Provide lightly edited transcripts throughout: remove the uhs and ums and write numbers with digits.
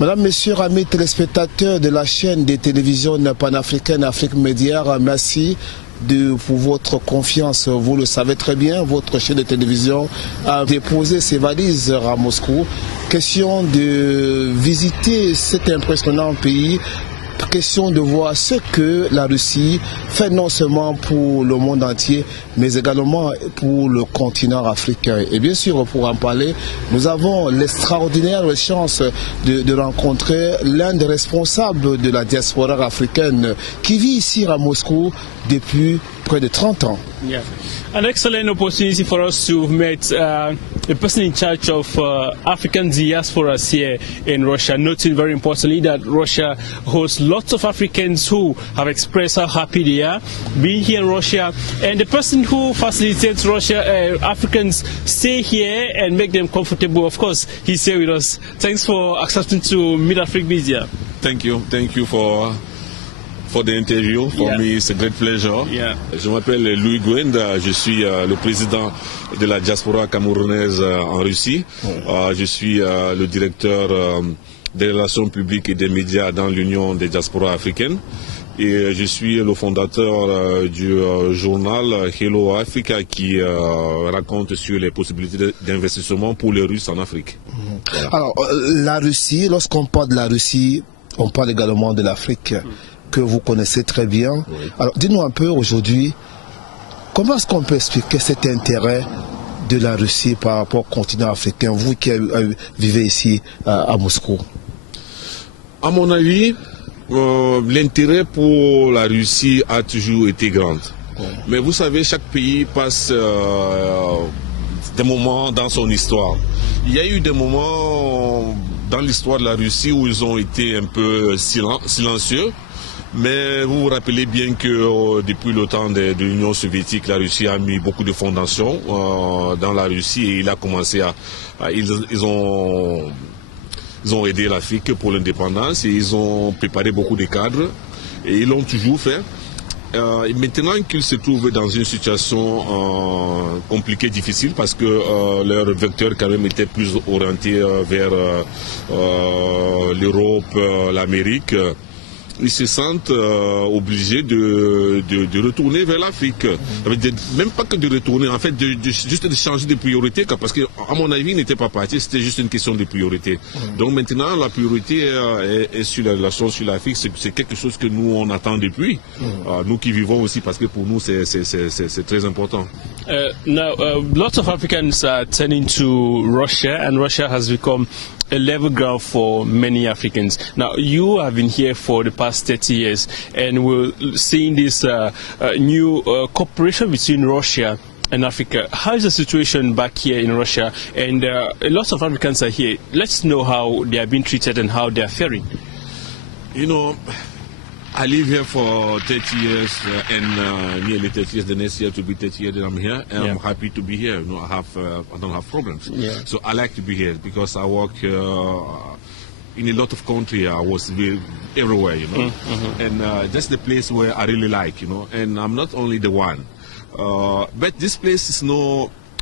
Madame, Monsieur, amis téléspectateurs de la chaîne de télévision panafricaine Afrique Média, merci pour votre confiance. Vous le savez très bien, votre chaîne de télévision a déposé ses valises à Moscou. Question de visiter cet impressionnant pays. Question de voir ce que la Russie fait non seulement pour le monde entier, mais également pour le continent africain. Et bien sûr, pour en parler, nous avons l'extraordinaire chance de rencontrer l'un des responsables de la diaspora africaine qui vit ici à Moscou depuis près de 30 ans. Yeah. An excellent opportunity for us to meet the person in charge of African diasporas here in Russia, noting very importantly that Russia hosts lots of Africans who have expressed how happy they are being here in Russia, and the person who facilitates Africans stay here and make them comfortable, of course, he's here with us. Thanks for accepting to meet Afrique Media. Thank you for the interview. For me, it's a great pleasure. Yeah. Je m'appelle Louis Gwenda, je suis le président de la diaspora camerounaise en Russie. Je suis le directeur des relations publiques et des médias dans l'Union des diasporas africaines. Et je suis le fondateur du journal Hello Africa qui raconte sur les possibilités d'investissement pour les Russes en Afrique. Voilà. Alors, la Russie, lorsqu'on parle de la Russie, on parle également de l'Afrique. Que vous connaissez très bien. Oui. Alors, dites-nous un peu aujourd'hui, comment est-ce qu'on peut expliquer cet intérêt de la Russie par rapport au continent africain, vous qui vivez ici à Moscou? À mon avis, l'intérêt pour la Russie a toujours été grand. Mais vous savez, chaque pays passe des moments dans son histoire. Il y a eu des moments dans l'histoire de la Russie où ils ont été un peu silencieux. Mais vous vous rappelez bien que depuis le temps de l'Union soviétique, la Russie a mis beaucoup de fondations dans la Russie et il a commencé ils ont aidé l'Afrique pour l'indépendance et ils ont préparé beaucoup de cadres et ils l'ont toujours fait. Et maintenant qu'ils se trouvent dans une situation compliquée, difficile, parce que leur vecteur quand même était plus orienté vers l'Europe, l'Amérique, ils se sentent obligés de retourner vers l'Afrique. Même pas que de retourner, en fait, juste de changer de priorité, parce que, à mon avis, ils n'étaient pas partis, c'était juste une question de priorité. Donc maintenant, la priorité est sur la relation sur l'Afrique, c'est quelque chose que nous, on attend depuis. Nous qui vivons aussi, parce que pour nous, c'est très important. Now, lots of Africans are turning to Russia, and Russia has become a level ground for many Africans. Now, you have been here for the past 30 years, and we're seeing this new cooperation between Russia and Africa. How is the situation back here in Russia? And a lot of Africans are here. Let's know how they are being treated and how they are faring. You know, I live here for 30 years and nearly 30 years. The next year to be 30 years that I'm here, and I'm happy to be here. You know, I don't have problems. Yeah. So I like to be here because I work in a lot of countries. I was everywhere, you know, and that's the place where I really like, you know. And I'm not only the one, but this place is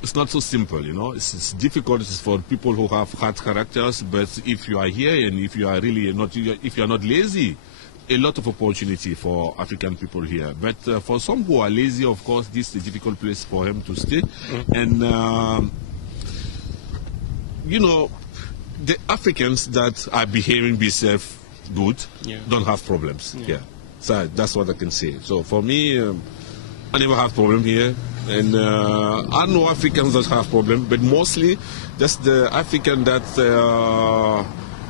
it's not so simple, you know. It's difficult. It's for people who have hard characters. But if you are here and if you are really if you are not lazy, a lot of opportunity for African people here. But for some who are lazy, of course, this is a difficult place for them to stay. And, you know, the Africans that are behaving themselves good don't have problems here. So that's what I can say. So for me, I never have problem here. And I know Africans that have problem, but mostly that's the African that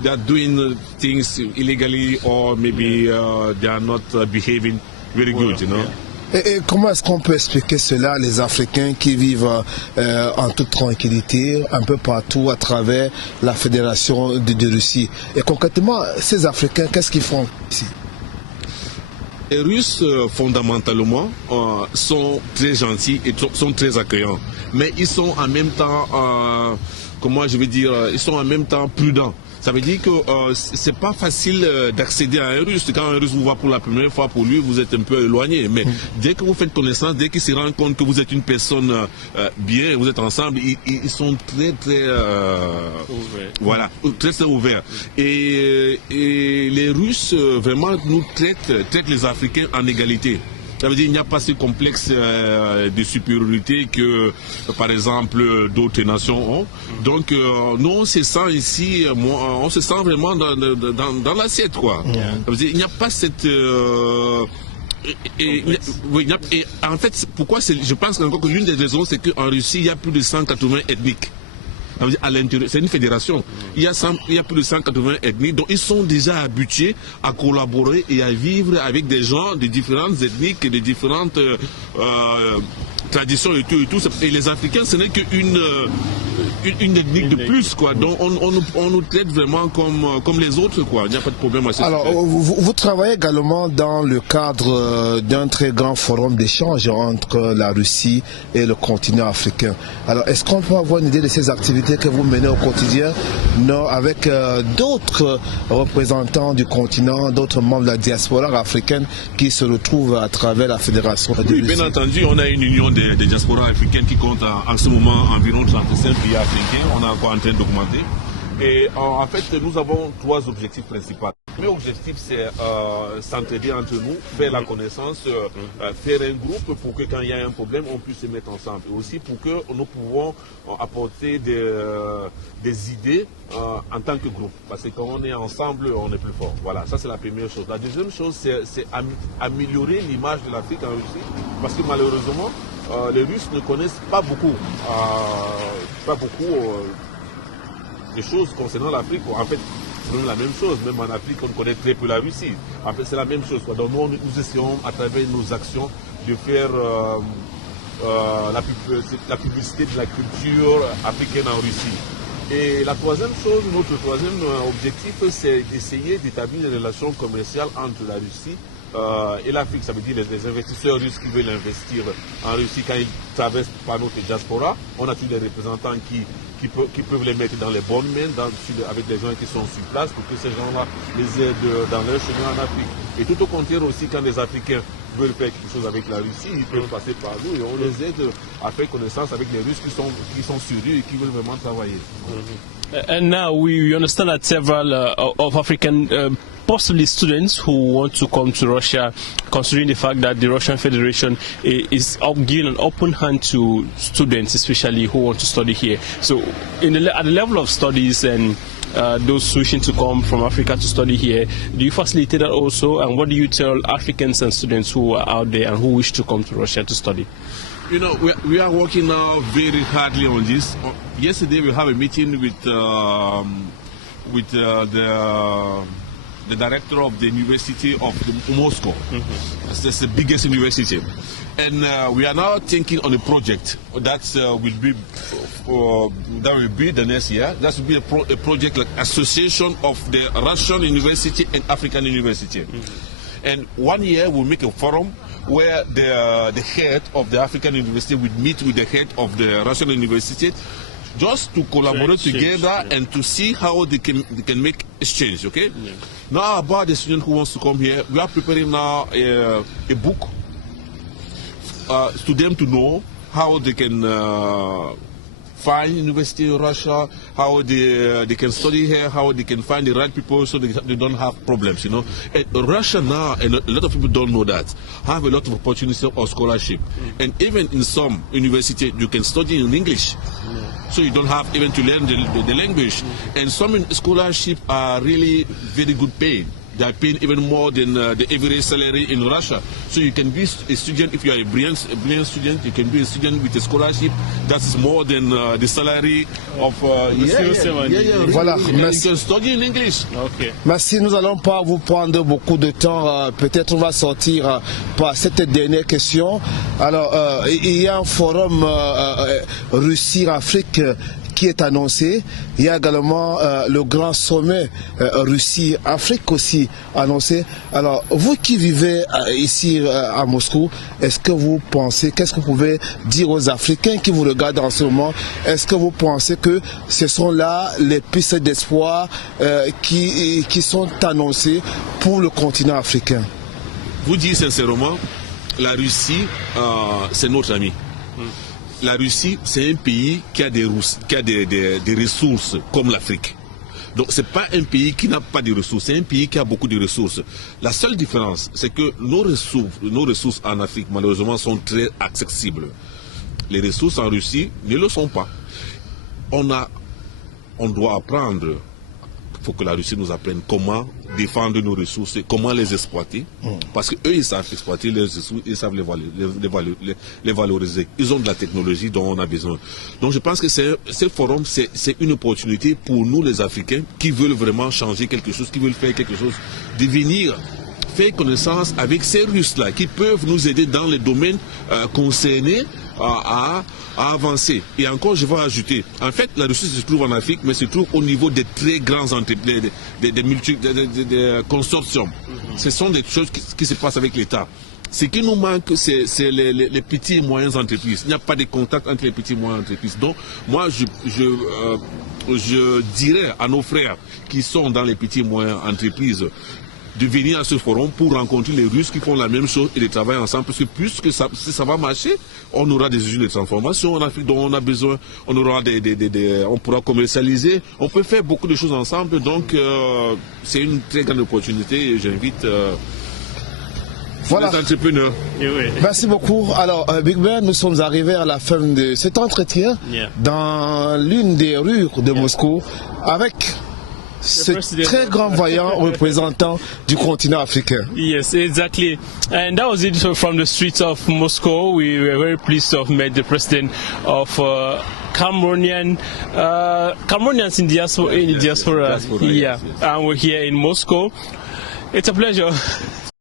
they are doing things illegally, or maybe they are not behaving very good, you know. Et comment est-ce qu'on peut expliquer cela, les Africains qui vivent en toute tranquillité, un peu partout à travers la Fédération de Russie? Et concrètement, ces Africains, qu'est-ce qu'ils font ici? Les Russes, fondamentalement, sont très gentils et sont très accueillants. Mais ils sont en même temps comment je vais dire, ils sont en même temps prudents. Ça veut dire que c'est pas facile d'accéder à un Russe. Quand un Russe vous voit pour la première fois, pour lui, vous êtes un peu éloigné. Mais dès que vous faites connaissance, dès qu'il se rend compte que vous êtes une personne bien, vous êtes ensemble, ils sont très voilà, très ouverts. Et les Russes vraiment nous traitent les Africains en égalité. Ça veut dire qu'il n'y a pas ce complexe de supériorité que, par exemple, d'autres nations ont. Donc, nous, on se sent ici, on se sent vraiment dans l'assiette, quoi. Ça veut dire qu'il n'y a pas cette... Et en fait, pourquoi je pense encore que l'une des raisons, c'est qu'en Russie, il y a plus de 180 ethniques. À l'intérieur, c'est une fédération. Il y a plus de 180 ethnies, donc ils sont déjà habitués à collaborer et à vivre avec des gens de différentes ethniques et de différentes traditions et tout. Et les Africains, ce n'est qu'une ethnique de plus, quoi. Donc on nous traite vraiment comme les autres, quoi. Il n'y a pas de problème à ce sujet. Alors, vous travaillez également dans le cadre d'un très grand forum d'échange entre la Russie et le continent africain. Alors, est-ce qu'on peut avoir une idée de ces activités que vous menez au quotidien, non, avec d'autres représentants du continent, d'autres membres de la diaspora africaine qui se retrouvent à travers la fédération? Oui, bien entendu, on a une union des diasporas africaines qui compte en ce moment environ 35 pays africains. On est encore en train d'augmenter. Et en fait, nous avons 3 objectifs principaux. Le premier objectif, c'est s'entraider entre nous, faire la connaissance, faire un groupe pour que quand il y a un problème, on puisse se mettre ensemble. Et aussi pour que nous pouvons apporter des idées en tant que groupe. Parce que quand on est ensemble, on est plus fort. Voilà, ça c'est la première chose. La deuxième chose, c'est améliorer l'image de l'Afrique en Russie. Parce que malheureusement, les Russes ne connaissent pas beaucoup des choses concernant l'Afrique. En fait, c'est même la même chose. Même en Afrique, on connaît très peu la Russie. En fait, c'est la même chose. Donc nous essayons, à travers nos actions, de faire la publicité de la culture africaine en Russie. Et la troisième chose, notre troisième objectif, c'est d'essayer d'établir des relations commerciales entre la Russie et l'Afrique. Ça veut dire les investisseurs russes qui veulent investir en Russie, quand ils traversent par notre diaspora, on a tous des représentants qui peuvent les mettre dans les bonnes mains, avec des gens qui sont sur place, pour que ces gens-là les aident dans leur chemin en Afrique. Et tout au contraire aussi, quand les Africains veulent faire quelque chose avec la Russie, ils peuvent passer par nous et on les aide à faire connaissance avec les Russes qui sont sérieux et qui veulent vraiment travailler. And now we understand that several of African possibly students who want to come to Russia, considering the fact that the Russian Federation is giving an open hand to students, especially who want to study here. So at the level of studies and those wishing to come from Africa to study here, do you facilitate that also? And what do you tell Africans and students who are out there and who wish to come to Russia to study? You know, we are working now very hardly on this. Yesterday we have a meeting with the director of the University of Moscow. That's the biggest university. And we are now thinking on a project that will be the next year. That will be a project like association of the Russian university and African university. And 1 year we'll make a forum where the head of the African university will meet with the head of the Russian university, just to collaborate together and to see how they can make exchange. Okay. Yeah. Now about the student who wants to come here, we are preparing now a book to them to know how they can find university in Russia, how they can study here, how they can find the right people so they don't have problems, you know. And Russia now, and a lot of people don't know that, have a lot of opportunities of scholarship. And even in some universities, you can study in English. So you don't have even to learn the language. And some scholarships are really very good paid. They are paying even more than the average salary in Russia. So you can be a student, if you are a brilliant student, you can be a student with a scholarship that's more than the salary of... Voilà, merci. You can study in English. Okay. Merci, nous n'allons pas vous prendre beaucoup de temps. Peut-être on va sortir par cette dernière question. Alors, il y a un forum Russie-Afrique qui est annoncé. Il y a également le grand sommet Russie-Afrique aussi annoncé. Alors, vous qui vivez ici à Moscou, est-ce que vous pensez, qu'est-ce que vous pouvez dire aux Africains qui vous regardent en ce moment? Est-ce que vous pensez que ce sont là les pistes d'espoir qui sont annoncées pour le continent africain? Vous dites sincèrement, la Russie, c'est notre ami. La Russie, c'est un pays qui a des ressources comme l'Afrique. Donc, ce n'est pas un pays qui n'a pas de ressources, c'est un pays qui a beaucoup de ressources. La seule différence, c'est que nos ressources en Afrique, malheureusement, sont très accessibles. Les ressources en Russie ne le sont pas. On doit apprendre. Il faut que la Russie nous apprenne comment défendre nos ressources et comment les exploiter. Parce qu'eux, ils savent exploiter les ressources, ils savent les valoriser. Ils ont de la technologie dont on a besoin. Donc je pense que ce forum, c'est une opportunité pour nous les Africains qui veulent vraiment changer quelque chose, qui veulent faire quelque chose, de venir faire connaissance avec ces Russes-là qui peuvent nous aider dans les domaines concernés à avancer. Et encore, je vais ajouter, en fait, la Russie se trouve en Afrique, mais se trouve au niveau des très grands entreprises, des consortiums. Ce sont des choses qui se passent avec l'État. Ce qui nous manque, c'est les petits et moyennes entreprises. Il n'y a pas de contact entre les petits et moyennes entreprises. Donc, moi, je dirais à nos frères qui sont dans les petits et moyennes entreprises de venir à ce forum pour rencontrer les Russes qui font la même chose et de travailler ensemble, parce que puisque ça va marcher, on aura des usines de transformation en Afrique dont on a besoin, on pourra commercialiser, on peut faire beaucoup de choses ensemble, donc c'est une très grande opportunité et j'invite voilà. les entrepreneurs. Merci beaucoup. Alors, Big Ben, nous sommes arrivés à la fin de cet entretien dans l'une des rues de Moscou avec ce très grand vaillant représentant du continent africain. Yes, exactly. And that was it from the streets of Moscow. We were very pleased to have met the president of Cameroonians in diaspora. Yes, And we're here in Moscow. It's a pleasure.